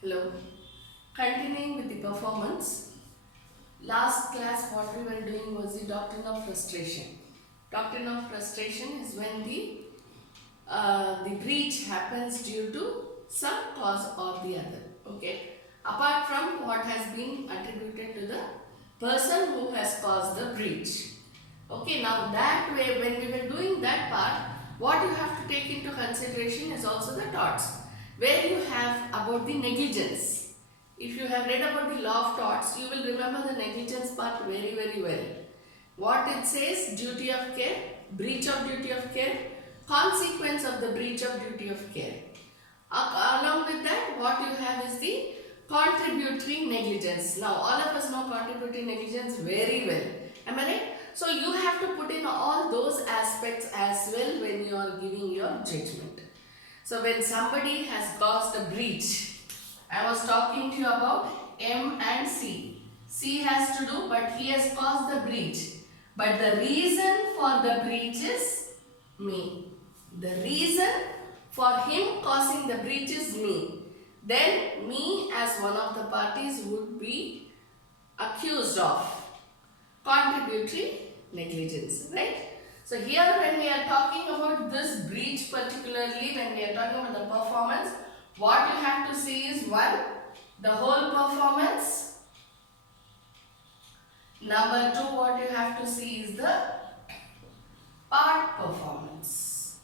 Hello. Continuing with the performance. Last class what we were doing was the doctrine of frustration. Doctrine of frustration is when the breach happens due to some cause or the other. Okay. Apart from what has been attributed to the person who has caused the breach. Okay. Now that way when we were doing that part, what you have to take into consideration is also the torts, where you have about the negligence. If you have read about the law of torts, you will remember the negligence part very well. What it says, duty of care, breach of duty of care, consequence of the breach of duty of care. Along with that, what you have is the contributory negligence. Now all of us know contributory negligence very well. Am I right? So you have to put in all those aspects as well when you are giving your judgment. So when somebody has caused a breach, I was talking to you about M and C. C has to do, but he has caused the breach. But the reason for the breach is me. The reason for him causing the breach is me. Then me as one of the parties would be accused of contributory negligence, right? So here when we are talking about this breach particularly, when we are talking about the performance, what you have to see is one, the whole performance. Number two, what you have to see is the part performance.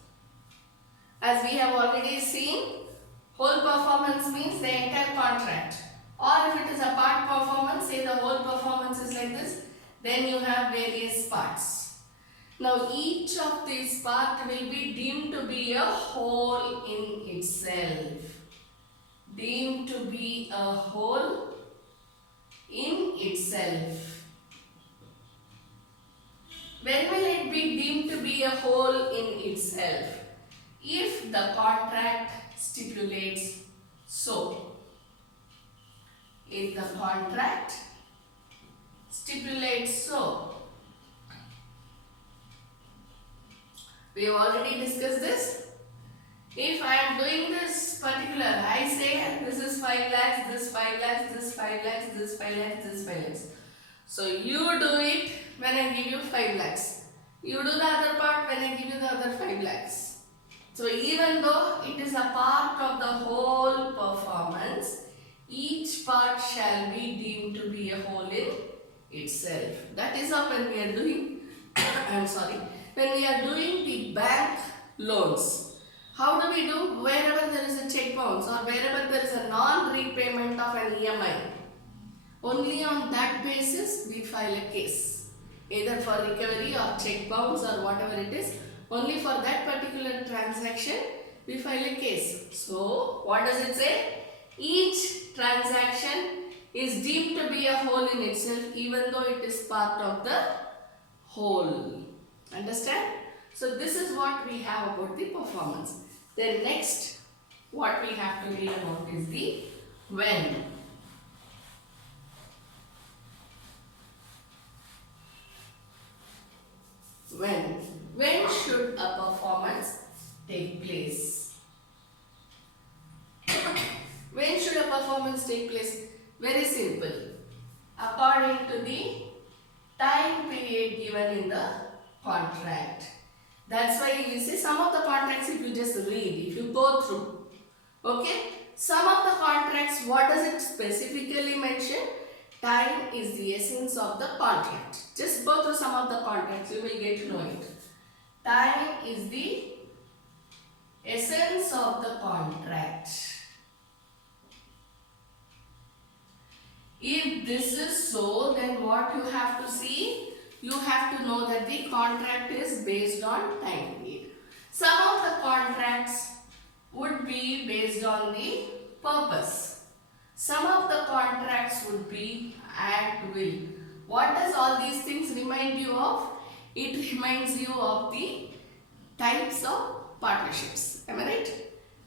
As we have already seen, whole performance means the entire contract. Or if it is a part performance, say the whole performance is like this, then you have various parts. Now each of these parts will be deemed to be a whole in itself. Deemed to be a whole in itself. When will it be deemed to be a whole in itself? If the contract stipulates so. If the contract stipulates so. We have already discussed this. If I am doing this particular, I say this is 5 lakhs, this 5 lakhs, this 5 lakhs, this 5 lakhs, this 5 lakhs. So you do it when I give you 5 lakhs. You do the other part when I give you the other 5 lakhs. So even though it is a part of the whole performance, each part shall be deemed to be a whole in itself. That is how when we are doing, when we are doing the bank loans. How do we do? Wherever there is a check bounce or wherever there is a non-repayment of an EMI, only on that basis we file a case. Either for recovery or check bounce or whatever it is, only for that particular transaction we file a case. So what does it say? Each transaction is deemed to be a whole in itself even though it is part of the whole. Understand? So this is what we have about the performance. Then next, what we have to read about is the when. When should a performance take place? When should a performance take place? Very simple. According to the time period given in the contract. That's why you see some of the contracts, if you just read, if you go through, okay, some of the contracts, what does it specifically mention? Time is the essence of the contract. Just go through some of the contracts, you will get to know it. Time is the essence of the contract. If this is so, then what you have to see? You have to know that the contract is based on time period. Some of the contracts would be based on the purpose. Some of the contracts would be at will. What does all these things remind you of? It reminds you of the types of partnerships. Am I right?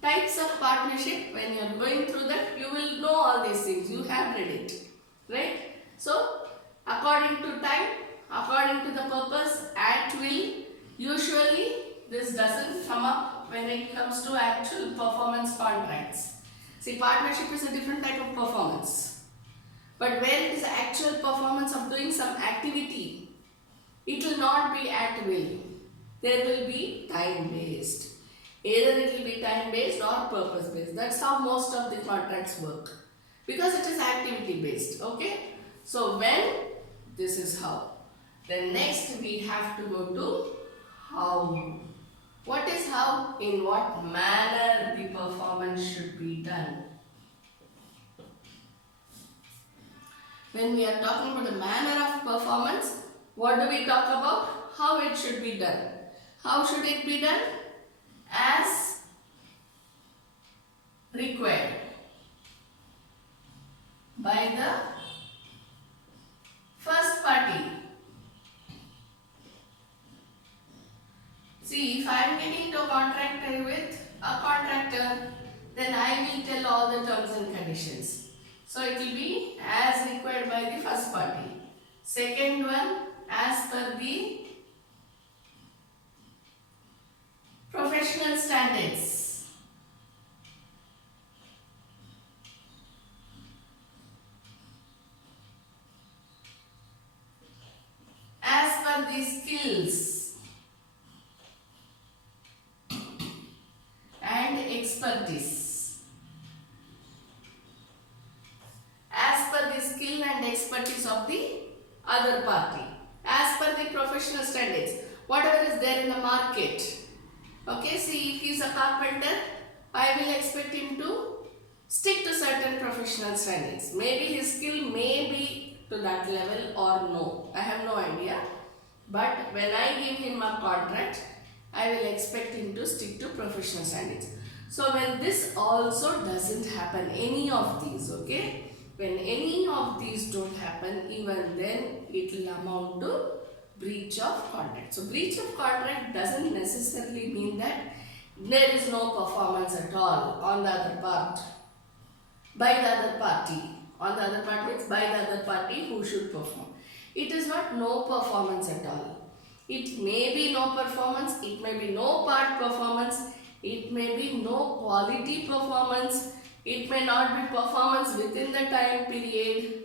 Types of partnership, when you are going through that, you will know all these things. You have read it. Right? So, according to time, according to the purpose, at will, usually this doesn't come up when it comes to actual performance contracts. See, partnership is a different type of performance. But where it is actual performance of doing some activity, it will not be at will. There will be time based. Either it will be time based or purpose based. That's how most of the contracts work. Because it is activity based. Okay. So when, this is how. Then next we have to go to how. What is how? In what manner the performance should be done. When we are talking about the manner of performance, what do we talk about? How it should be done. How should it be done? As required by the first party. See, if I am getting into a contract with a contractor, then I will tell all the terms and conditions. So it will be as required by the first party. Second one, as per the professional standards. As per the skills and expertise. As per the skill and expertise of the other party. As per the professional standards. Whatever is there in the market. Okay, see, if he is a carpenter, I will expect him to stick to certain professional standards. Maybe his skill may be to that level or no. I have no idea. But when I give him a contract, I will expect him to stick to professional standards. So when this also doesn't happen, any of these, okay? When any of these don't happen, even then it will amount to breach of contract. So breach of contract doesn't necessarily mean that there is no performance at all on the other part, by the other party. On the other part means by the other party who should perform. It is not no performance at all. It may be no performance, it may be no part performance, it may be no quality performance, it may not be performance within the time period,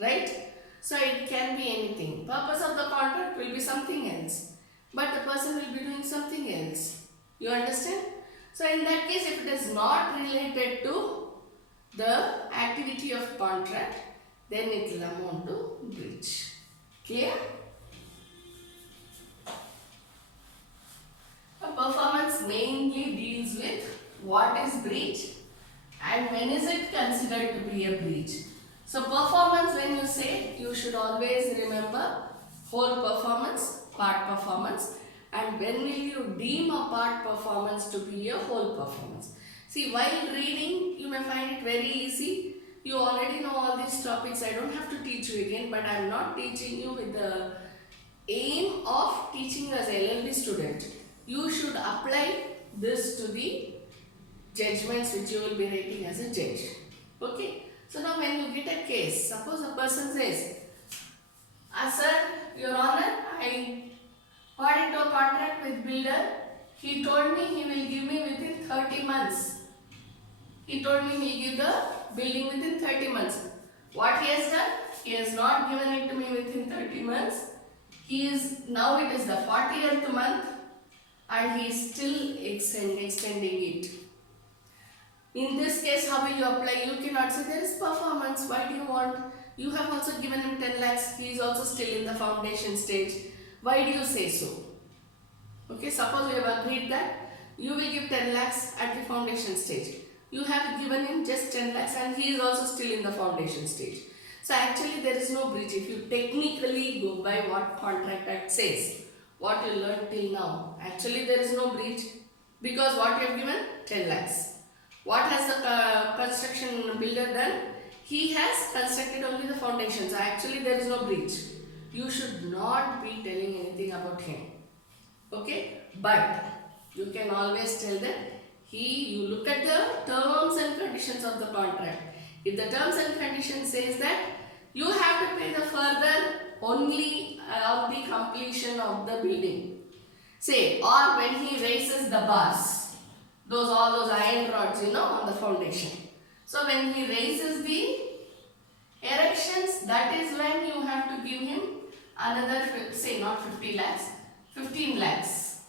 right? So it can be anything. Purpose of the contract will be something else, but the person will be doing something else. You understand? So in that case, if it is not related to the activity of contract, then it will amount to breach. Clear? A performance mainly deals with what is breach and when is it considered to be a breach. So performance, when you say, you should always remember whole performance, part performance, and when will you deem a part performance to be a whole performance. See, while reading, you may find it very easy. You already know all these topics. I don't have to teach you again, but I am not teaching you with the aim of teaching you as an LLB student. You should apply this to the judgments which you will be writing as a judge. Okay. So now when you get a case, suppose a person says, sir, your honor, I got into a contract with builder. He told me he will give me within 30 months. He told me he will give the building within 30 months. What he has done? He has not given it to me within 30 months. Now it is the 40th month and he is still extending it. In this case, how will you apply? You cannot say there is performance. Why do you want? You have also given him 10 lakhs. He is also still in the foundation stage. Why do you say so? Okay, suppose we have agreed that you will give 10 lakhs at the foundation stage. You have given him just 10 lakhs and he is also still in the foundation stage. So actually there is no breach if you technically go by what Contract Act says. What you learned till now. Actually there is no breach because what you have given? 10 lakhs. What has the construction builder done? He has constructed only the foundation. So actually there is no breach. You should not be telling anything about him. Okay? But you can always tell that you look at the terms and conditions of the contract. If the terms and conditions says that you have to pay the further only on the completion of the building. Say, or when he raises the bars. All those iron rods, on the foundation. So when he raises the erections, that is when you have to give him another, say not 50 lakhs, 15 lakhs.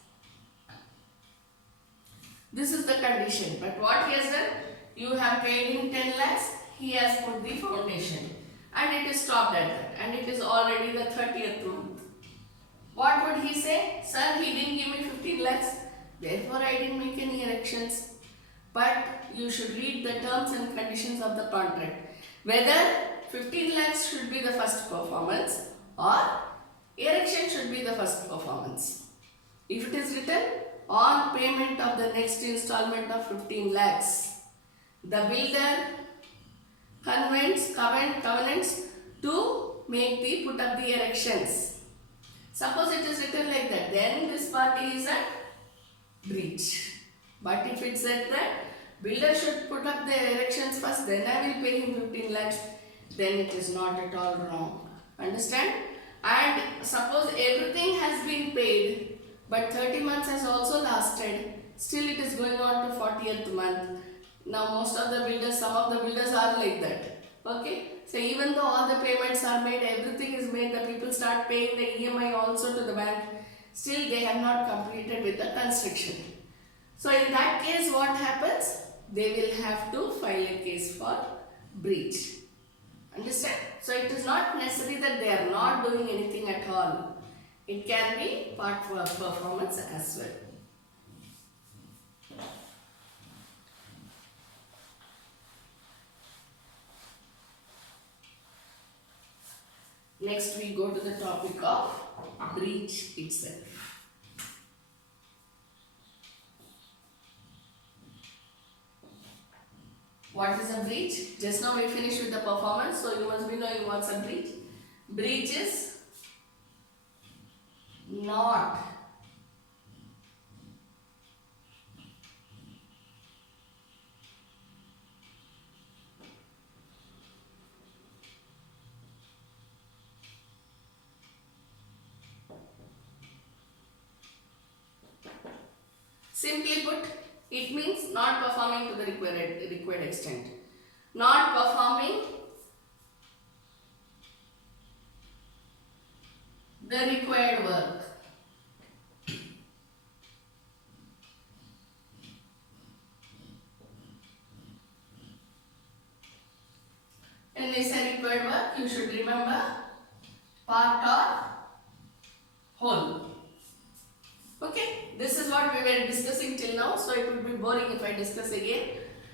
This is the condition. But what he has done? You have paid him 10 lakhs, he has put the foundation. And it is stopped at that. And it is already the 30th month. What would he say? Sir, he didn't give me 15 lakhs. Therefore, I didn't make any erections. But you should read the terms and conditions of the contract. Whether 15 lakhs should be the first performance or erection should be the first performance. If it is written on payment of the next installment of 15 lakhs, the builder covenants to make the put up the erections. Suppose it is written like that, then this party is at breach. But if it said that builder should put up the erections first, then I will pay him 15 lakhs, then it is not at all wrong. Understand? And suppose everything has been paid, but 30 months has also lasted, still it is going on to 40th month. Now most of the builders, some of the builders are like that. Okay? So even though all the payments are made, everything is made, the people start paying the EMI also to the bank, still they have not completed with the construction. So in that case what happens? They will have to file a case for breach. Understand? So it is not necessary that they are not doing anything at all. It can be part of performance as well. Next we go to the topic of breach itself. What is a breach? Just now we finished with the performance, so you must be knowing what's a breach. Breach is not simply put, it means not performing to the required extent. Not performing the required work. When we say required work, you should remember part or whole. Okay, this is what we were discussing till now, so it would be boring if I discuss again.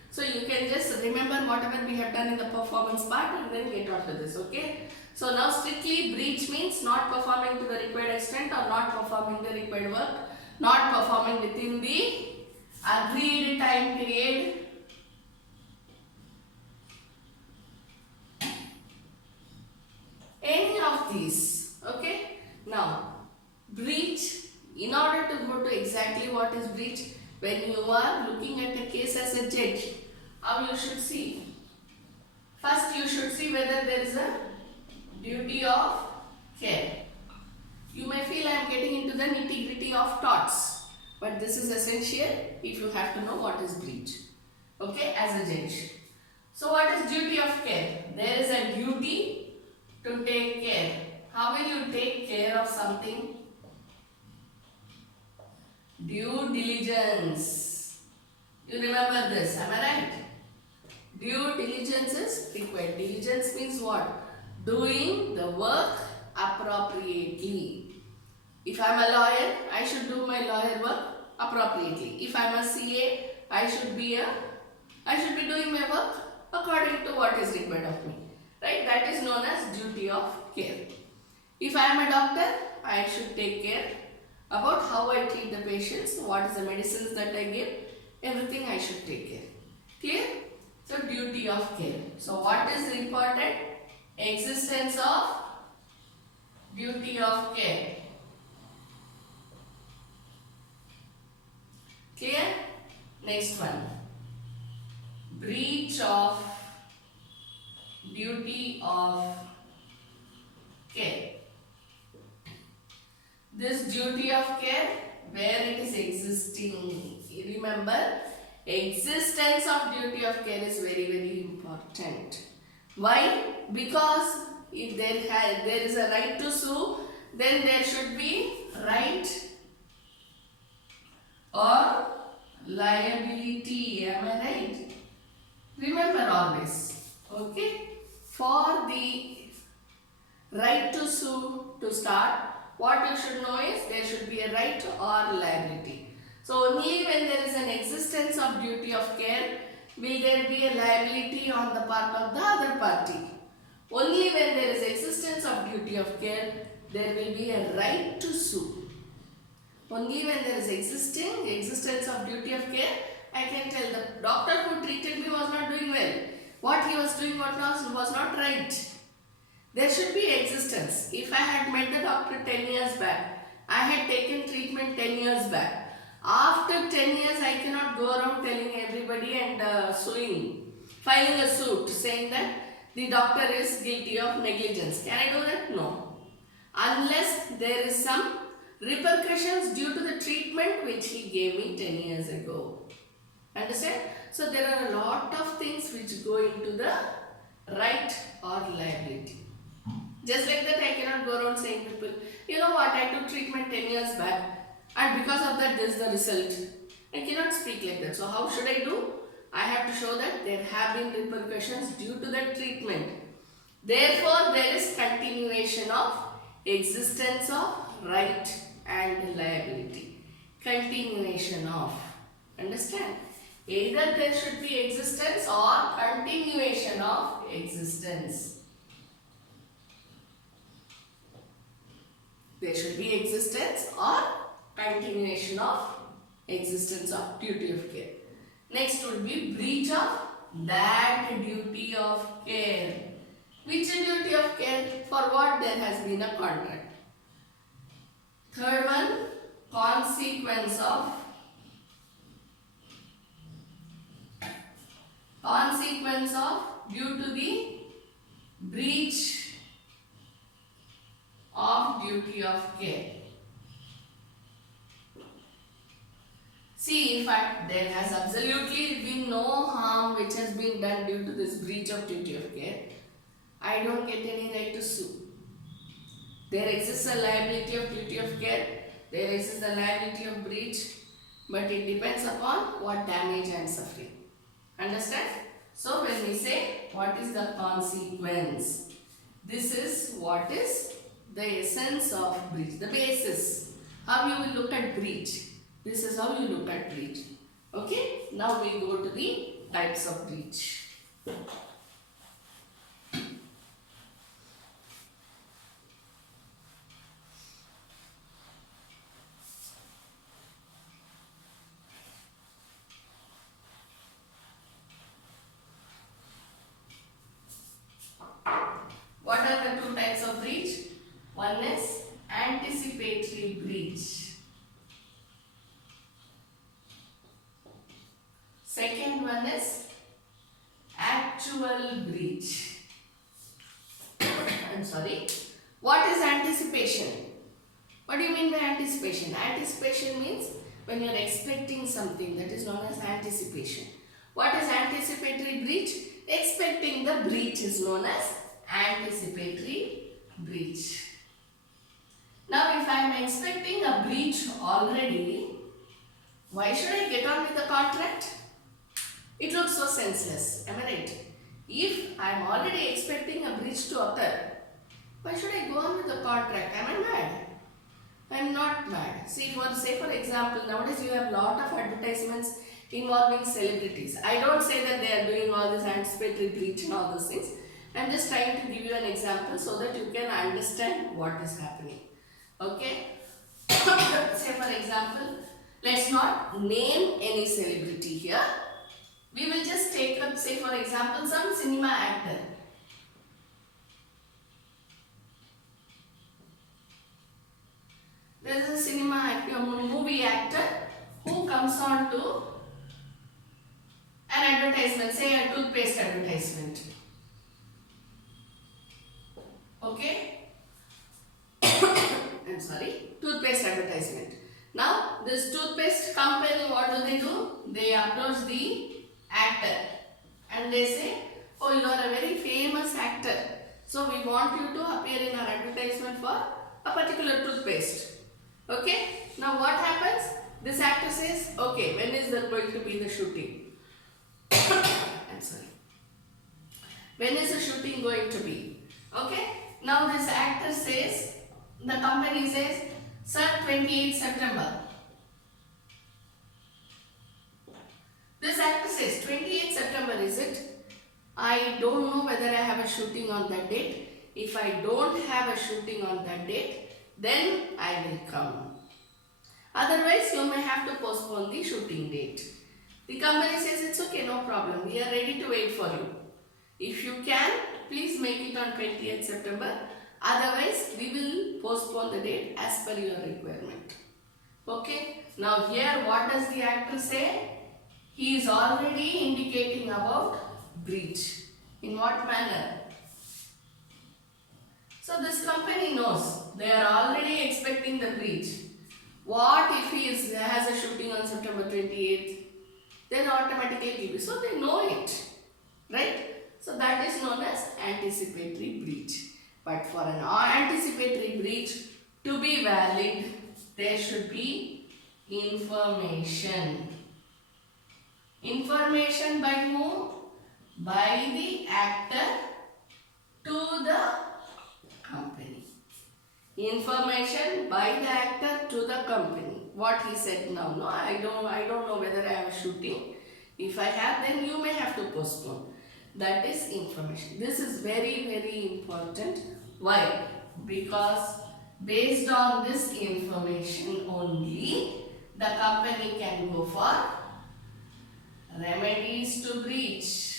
So you can just remember whatever we have done in the performance part and then get on to this, okay? So now strictly breach means not performing to the required extent or not performing the required work, not performing within the agreed time period. Any of these, okay? Now, breach. In order to go to exactly what is breach, when you are looking at a case as a judge, how you should see? First you should see whether there is a duty of care. You may feel I am getting into the nitty-gritty of torts, but this is essential if you have to know what is breach, okay, as a judge. So what is duty of care? There is a duty to take care. How will you take care of something? Due diligence. You remember this, am I right? Due diligence is required. Diligence means what? Doing the work appropriately. If I am a lawyer, I should do my lawyer work appropriately. If I am a CA, I should be doing my work according to what is required of me. Right? That is known as duty of care. If I am a doctor, I should take care about how I treat the patients, what is the medicines that I give, everything I should take care. Clear? So duty of care. So what is important? Existence of duty of care. Clear? Next one. Breach of duty of care. This duty of care, where it is existing. Remember, existence of duty of care is very, very important. Why? Because if there is a right to sue, then there should be right or liability. Am I right? Remember always. Okay? For the right to sue to start, what you should know is there should be a right or liability. So only when there is an existence of duty of care will there be a liability on the part of the other party. Only when there is existence of duty of care there will be a right to sue. Only when there is existence of duty of care, I can tell the doctor who treated me was not doing well. What he was doing was not right. There should be existence. If I had met the doctor 10 years back, I had taken treatment 10 years back. After 10 years, I cannot go around telling everybody and filing a suit saying that the doctor is guilty of negligence. Can I do that? No. Unless there is some repercussions due to the treatment which he gave me 10 years ago. Understand? So there are a lot of things which go into the right or liability. Just like that, I cannot go around saying people, you know what, I took treatment 10 years back and because of that this is the result. I cannot speak like that. So how should I do? I have to show that there have been repercussions due to that treatment. Therefore, there is continuation of existence of right and liability. Continuation of. Understand? Either there should be existence or continuation of existence. There should be existence or continuation of existence of duty of care. Next would be breach of that duty of care. Which duty of care? For what there has been a contract. Third one, consequence of due to the breach of duty of care. See, in fact, there has absolutely been no harm which has been done due to this breach of duty of care. I don't get any right to sue. There exists a liability of duty of care. There exists a liability of breach. But it depends upon what damage I am suffering. Understand? So, when we say what is the consequence, this is what is the essence of breach, the basis. How you will look at breach. This is how you look at breach. Okay? Now we go to the types of breach. What are the two types of breach? One is anticipatory breach. Second one is actual breach. I'm sorry. What is anticipation? What do you mean by anticipation? Anticipation means when you are expecting something, that is known as anticipation. What is anticipatory breach? Expecting the breach is known as anticipatory breach. Now if I am expecting a breach already, why should I get on with the contract? It looks so senseless, am I right? If I am already expecting a breach to occur, why should I go on with the contract? Am I mad? I am not mad. See, say for example, nowadays you have lot of advertisements involving celebrities. I don't say that they are doing all this anticipatory breach and all those things. I am just trying to give you an example so that you can understand what is happening. Okay? Say for example, let's not name any celebrity here. We will just take up, say for example, some cinema actor. There is a cinema actor, movie actor who comes on to an advertisement, say a toothpaste advertisement. Okay? I'm sorry, toothpaste advertisement. Now, this toothpaste company, what do? They approach the actor and they say, oh, So you are a very famous actor. So we want you to appear in our advertisement for a particular toothpaste. Okay. Now what happens? This actor says, okay, when is there going to be the shooting? I'm sorry. When is the shooting going to be? Okay. Now this actor says, the company says, sir, 28th September. This actor says, 28th September is it? I don't know whether I have a shooting on that date. If I don't have a shooting on that date, then I will come. Otherwise, you may have to postpone the shooting date. The company says it's okay, no problem. We are ready to wait for you. If you can, please make it on 20th September. Otherwise, we will postpone the date as per your requirement. Okay. Now here, what does the actor say? He is already indicating about breach. In what manner? So this company knows. They are already expecting the breach. What if he has a shooting on September 28th? Then automatically give it. So they know it. Right? So that is known as anticipatory breach. But for an anticipatory breach to be valid, there should be information. Information by whom? By the actor to the company. Information by the actor to the company. What he said now, no, I don't know whether I have a shooting. If I have, then you may have to postpone. That is information. This is very, very important. Why? Because based on this information only, the company can go for remedies to breach.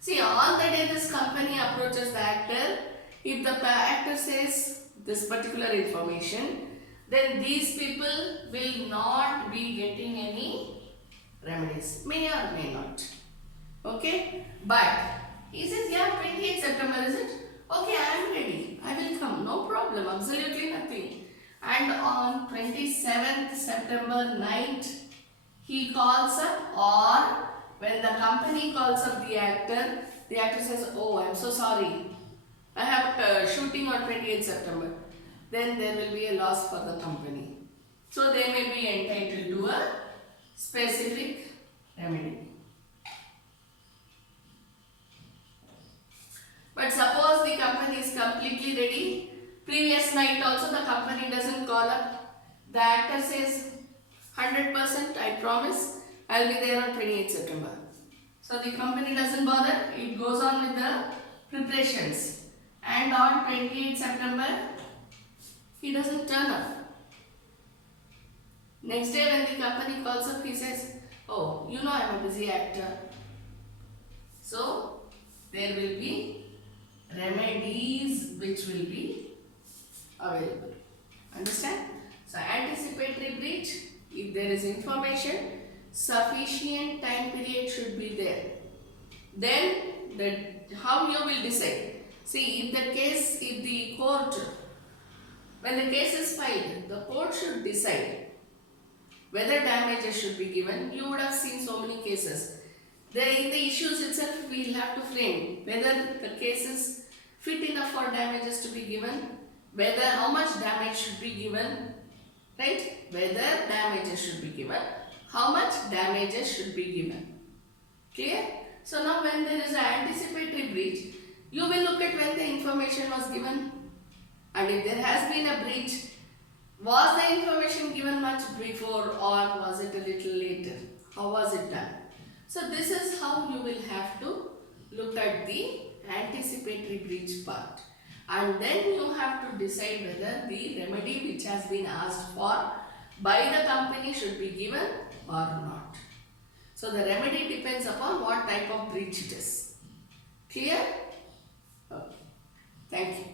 See, on the day this company approaches the actor, if the actor says this particular information, then these people will not be getting any remedies. May or may not. Okay? But he says, yeah, 28th September, is it? Okay, I am ready. I will come. No problem. Absolutely nothing. And on 27th September night, he calls up, or when the company calls up the actor says, oh, I am so sorry. I have a shooting on 28th September. Then there will be a loss for the company. So they may be entitled to a specific remedy. But suppose the company is completely ready. Previous night also the company doesn't call up. The actor says 100% I promise I will be there on 28th September. So the company doesn't bother. It goes on with the preparations. And on 28th September he doesn't turn up. Next day when the company calls up, he says, oh, you know I am a busy actor. So there will be remedies which will be available. Understand? So anticipatory breach, if there is information, sufficient time period should be there. Then how you will decide? See, if the court, when the case is filed, the court should decide whether damages should be given. You would have seen so many cases. In the issues itself, we will have to frame whether the case is fit enough for damages to be given, whether how much damage should be given, right? Whether damages should be given, how much damages should be given. Clear? So now when there is an anticipatory breach, you will look at when the information was given, and if there has been a breach, was the information given much before or was it a little later? How was it done? So this is how you will have to look at the anticipatory breach part. And then you have to decide whether the remedy which has been asked for by the company should be given or not. So the remedy depends upon what type of breach it is. Clear? Okay. Thank you.